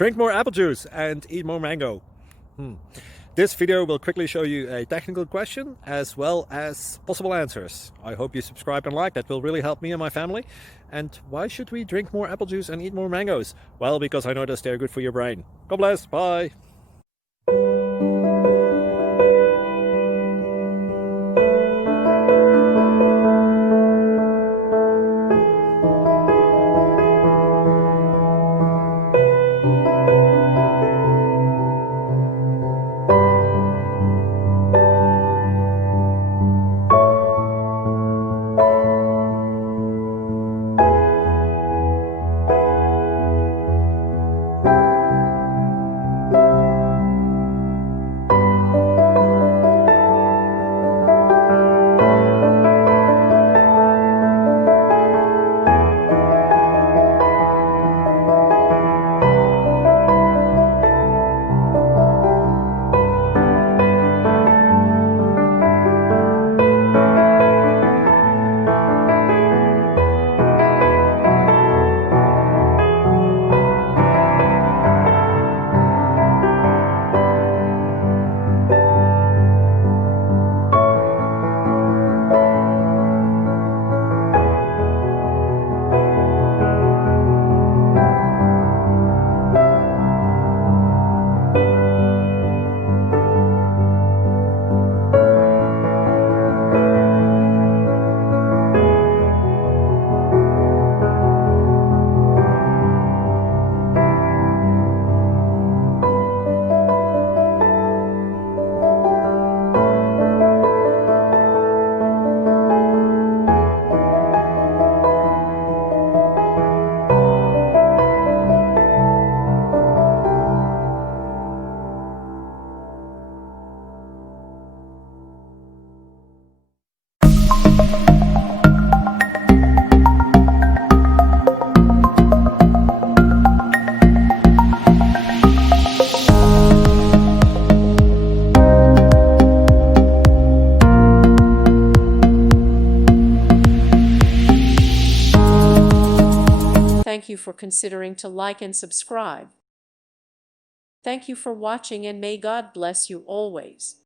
Drink more apple juice and eat more mango. This video will quickly show you a technical question as well as possible answers. I hope you subscribe and like, that will really help me and my family. And why should we drink more apple juice and eat more mangoes? Well, because I noticed they're good for your brain. God bless, bye. Thank you for considering to like and subscribe. Thank you for watching, and may God bless you always.